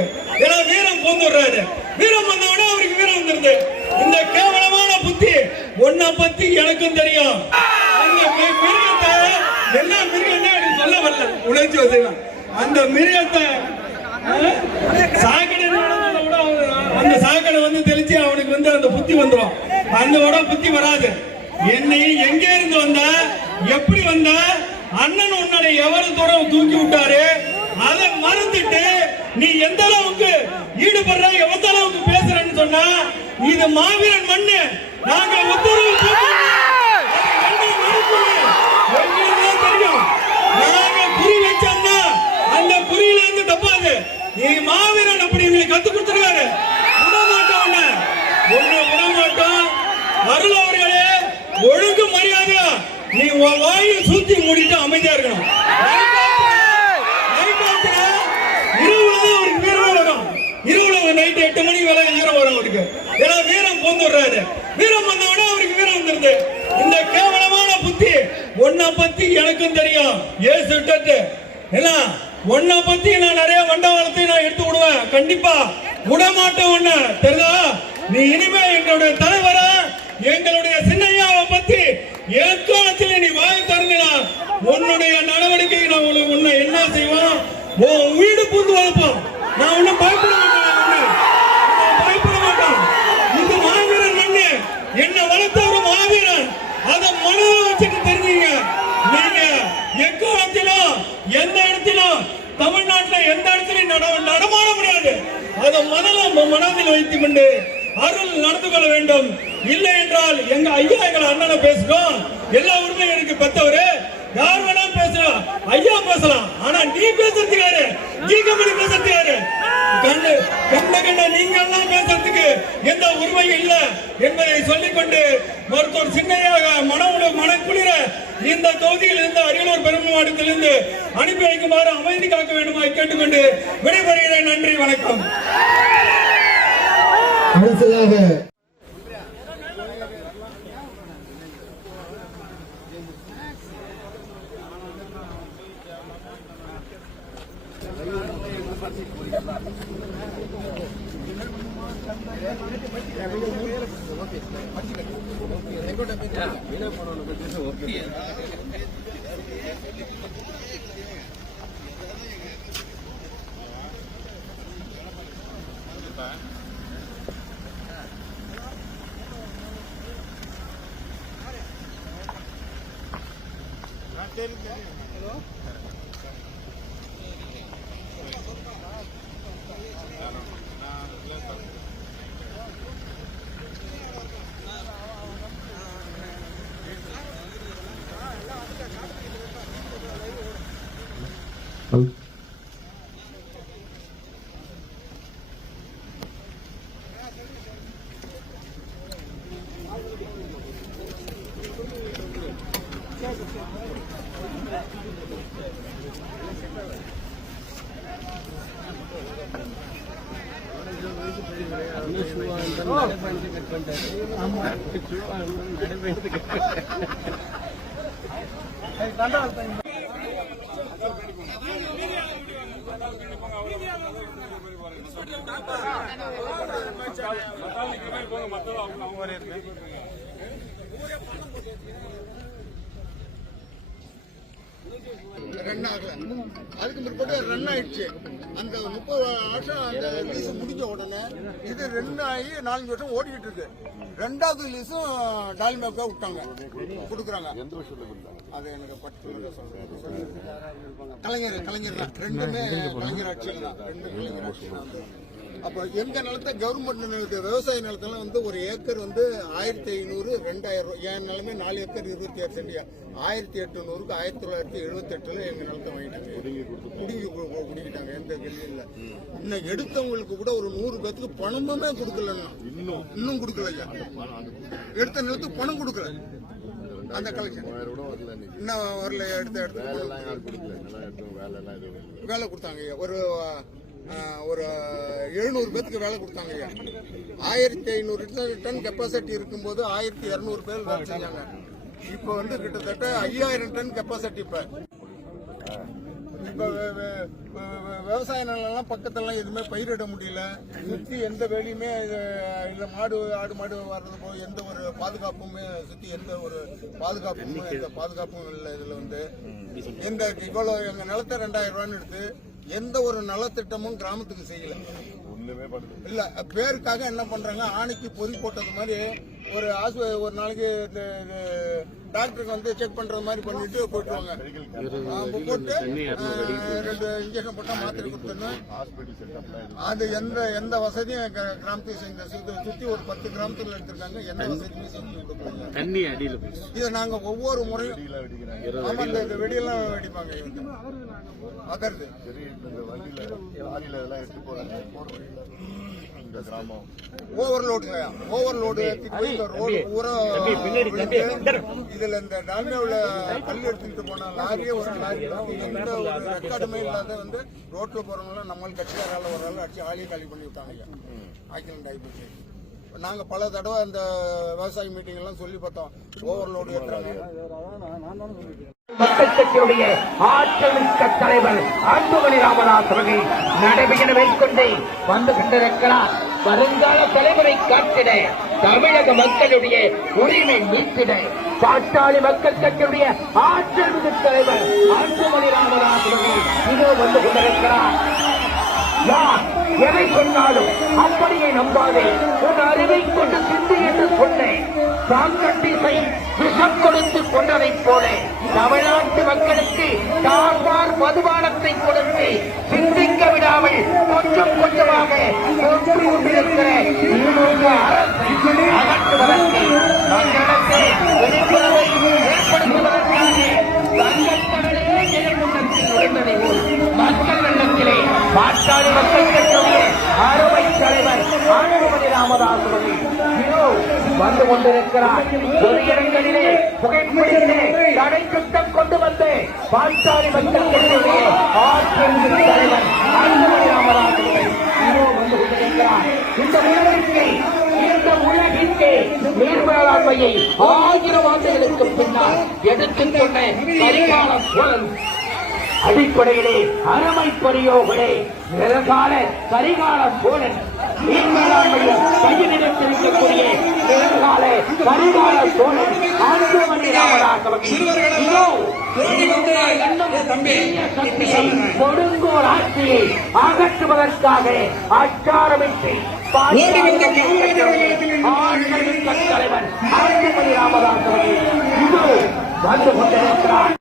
அவருக்கு. ஏன்னா வீரம் போந்துடுறாரு. வீரம் வந்தவொடனே அவருக்கு வீரம் வந்துருது. இந்த கேவலமான புத்தி ஒன்ன பத்தி எனக்கும் தெரியும். அந்த மிருகத்தை எல்லா மிருகம் சொல்ல வரல உழைச்சி வச்சுக்கலாம். அந்த மிருகத்தை சாக்கடை அந்த சாக்கடை வந்து தெளிச்சு அவனுக்கு வந்து அந்த புத்தி வந்துடும். அந்த புத்தி வராது. என்னை எங்கே இருந்து வந்த, எப்படி வந்த, அண்ணன் உன்னை எவ்வளவு தூரம் தூக்கி விட்டாரு, அதை மறந்துட்டு நீ எந்த அளவுக்கு ஈடுபடுற, எந்த அளவுக்கு பேசுறன்னு சொன்னா இது மாவீரன் மண்ணு. நாங்க உத்தரவு தெரியும். நாங்க குறி வச்சோம்னா அந்த குறியில இருந்து தப்பாது. நீ மாவீரன் அப்படி எங்களுக்கு கத்து கொடுத்துருக்காரு. விடமாட்டோம், விடமாட்டோம். அருள் அவர்களே, ஒழுங்கு மரியாதையா நீ வாயை சுத்தி மூடிட்டு அமைதியா இருக்கணும். நைட் 8 மணி வேலை வீரம் வரும் அவருக்கு. ஏன்னா வீரம் போந்துடுறாரு. வீரம் வந்தவொடனே அவருக்கு வீரம் வந்துருது. இந்த கேவலமான புத்தி ஒன்ன பத்தி எனக்கும் தெரியும். ஏசு விட்டு என்ன ஒன்ன பத்தி நான் நிறைய வண்டவாளத்தை நான் எடுத்து விடுவேன். கண்டிப்பா விடமாட்டேன். ஒண்ணு தெரியுதா? நீ இனிமே எங்களுடைய தலைவரை, எங்களுடைய சின்னையாவை பத்தி எக்காலத்தில் நீ வாய் தருங்கன்னா உன்னுடைய நடவடிக்கை நான் உன்னை என்ன செய்வோம், உன் வீடு பூந்து வளர்ப்போம். நான் உன்னை பயப்பட மாட்டேன். பயப்பட மாட்டேன். இது மாவீரன் மண்ணு. என்ன வளர்த்த ஒரு மாவீரன். அதை மனதில் வச்சுட்டு தெரிஞ்சீங்க. நீங்க எக்காலத்திலும் எந்த இடத்திலும் தமிழ்நாட்டில் எந்த இடத்திலும் நடமாட முடியாது. அதை மனதில் வைத்துக் கொண்டு அருள் நடந்து கொள்ள வேண்டும். இல்லை என்றால் எங்க ஐயா எங்களை அண்ணனை பேசணும். எல்லா உரிமையும் எனக்கு பெற்றவரு. யார் வேணா பேசலாம், ஐயா பேசலாம். ஆனா நீ பேசுறதுக்கு யாரு? நீங்க பேசுறதுக்கு யாரு? கண்ண நீங்க எல்லாம் பேசுறதுக்கு எந்த உரிமையும் இல்லை என்பதை சொல்லிக்கொண்டு மருத்துவர் சின்னையாக மனக்குளிர இந்த தொகுதியில் இருந்து அரியலூர் பெருமை மாவட்டத்திலிருந்து அனுப்பி வைக்குமாறு அமைதி காக்க வேண்டுமாய் கேட்டுக்கொண்டு விடைபெறுகிறேன். நன்றி, வணக்கம். அடுத்ததாக ரன் ஆகல. அதுக்கு பிற்பாடு ரன் ஆயிடுச்சு. அந்த 30 வருஷம் அந்த லீஸ் முடிஞ்ச உடனே இது ரன் ஆகி 4 வருஷம் ஓடிக்கிட்டு இருக்கு. 2வது லீஸும் டால்மேக்கா விட்டாங்க, கொடுக்குறாங்க. அது எனக்கு பட்டு கலைஞர் தான். ரெண்டுமே கலைஞர் ஆட்சியில் தான். 2 கலைஞர் ஆட்சியில் தான். அப்போ எங்க நிலத்தை கவர்மெண்ட் விவசாய நிலத்துல வந்து ஒரு ஏக்கர் வந்து 1500, 2000. என் நிலமே 4 ஏக்கர் 26 சென்ட். 1800க்கு 1978 எங்க நிலத்தை வாங்கிட்டாங்க, குடிக்கிட்டாங்க. எந்த கேள்வியும் இல்லை. இன்னும் எடுத்தவங்களுக்கு கூட ஒரு 100 பேத்துக்கு பணமுமே கொடுக்கலன்னா இன்னும் கொடுக்கல. எடுத்த நிலத்துக்கு பணம் கொடுக்கல. அந்த கலெக்ஷன் இன்னும் வரல. எடுத்த வேலை கொடுத்தாங்க. ஒரு 700 பேத்துக்கு வேலை கொடுத்தாங்க. 1500 டன் கெப்பாசிட்டி இருக்கும்போது 1200 பேர் வேலை செஞ்சாங்க. இப்போ வந்து கிட்டத்தட்ட 5000 டன் கெப்பாசிட்டி. இப்ப விவசாய நிலம்லாம் பக்கத்துலலாம் எதுவுமே பயிரிட முடியல. சுற்றி எந்த வேலையுமே இல்லை, ஆடு மாடு வர்றது போய் எந்த ஒரு பாதுகாப்புமே, சுற்றி எந்த ஒரு பாதுகாப்பும் இல்லை. இதில் வந்து இந்த இவ்வளோ எங்கள் நிலத்தை 2000 ரூபான்னு எடுத்து எந்த ஒரு நலத்திட்டமும் கிராமத்துக்கு செய்யல. இல்ல பேருக்காக என்ன பண்றாங்க, ஆணைக்கு பொறி போட்டது மாதிரி ஒரு நாளைக்கு இந்த டாக்டருக்கு வந்து செக் பண்றது மாதிரி பண்ணிட்டு போட்டுருவாங்க. போட்டு 2 இன்ஜெக்ஷன் போட்டா மாத்திரை கொடுத்தோன்னா அது எந்த வசதியும் கிராமத்துக்கு சுத்தி ஒரு 10 கிராமத்துல எடுத்திருக்காங்க. எந்த வசதியுமே செஞ்சு கொடுக்குறாங்க. இதை நாங்க ஒவ்வொரு முறையும் ஆமா இந்த வெடியெல்லாம் வெடிப்பாங்க. இவங்க அதற்கு ஓவர்லோடு ரோடு பூரா இதுல இந்த டால்மியாவுல கல் எடுத்துட்டு போன லாரியே ஒரு லாரி எந்த ஒரு ரெக்கார்டுமே இல்லாத வந்து ரோட்ல போறவங்க நம்ம கட்சிக்காரால ஒரு ஆள் அடிச்சு ஆளையே காலி பண்ணி விட்டாங்க. ஆக்சிடென்ட் ஆகி போச்சு. நாங்க பல தடவை இந்த விவசாய மீட்டிங் எல்லாம் சொல்லி பார்த்தோம். ஓவர்லோடு ஏற்றுறாங்க. மக்கள் கட்சியுடைய ஆற்றல் மிக்க தலைவர் அன்புமணி ராமதாஸ் அவர்கள் நடைபெற மேற்கொண்டு வந்து கொண்டிருக்கிறார். வருங்கால தலைமுறை காத்திட, தமிழக மக்களுடைய உரிமை நீத்திட பாட்டாளி மக்கள் கட்சியுடைய ஆற்றல் மிகு தலைவர் அன்புமணி ராமதாஸ் அவர்கள் இதோ வந்து கொண்டிருக்கிறார். யார் எதை சொன்னாலும் அப்படியே நம்பாதே, உன் அறிவை கொண்டு சிந்தி என்று சொன்னேன். சாங்கட்டிசை விஷம் கொடுத்து கொண்டதைப் போல தமிழ்நாட்டு மக்களுக்கு தார்வார் மதுபானத்தை கொடுத்து சிந்திக்க விடாமல் கொஞ்சம் கொஞ்சமாக கொண்டு கொண்டிருக்கிற திமுக அரசை அகற்றுவதற்கு மக்களுக்கு விழிப்புணர்வை ஏற்படுத்துவதற்காக தங்கக்கடலே ஜெயமுன்னத்தில் நுழைந்ததை போல் மக்கள் வெள்ளத்திலே பாட்டாளி மக்கள் கட்சியுடைய அருமை தலைவர் அன்புமணி ராமதாஸ் அவர்கள் இதோ வந்து கொண்டிருக்கிறார். ஒரு இடங்களிலே புகைப்பிடித்து தடை சுட்டம் கொண்டு வந்து பாட்டாளி மக்கள் கட்சியுடைய ஆற்றல் தலைவர் அன்புமணி ராமதாஸ் அவர்கள் இதோ வந்து கொண்டிருக்கிறார். இந்த உலகிற்கு நீர் மேலாண்மையை 1000 ஆண்டுகளுக்கு பின்னால் எடுத்துச் சொன்ன கரிகால சோழன் அடிப்படையிலே அருமை பெரியோர்களே, நிறகால கரிகால சோழன் நீர் மேலாண்மையில் கையிலிருக்கக்கூடிய நிறகால கரிகால சோழன் அன்புமணி ராமதாஸ் கொடுங்கோல் ஆட்சியை அகற்றுவதற்காக அச்சாரமின்றி தலைவர் அன்புமணி ராமதாஸ் அவர்கள் வந்து கொண்டிருக்கிறார்.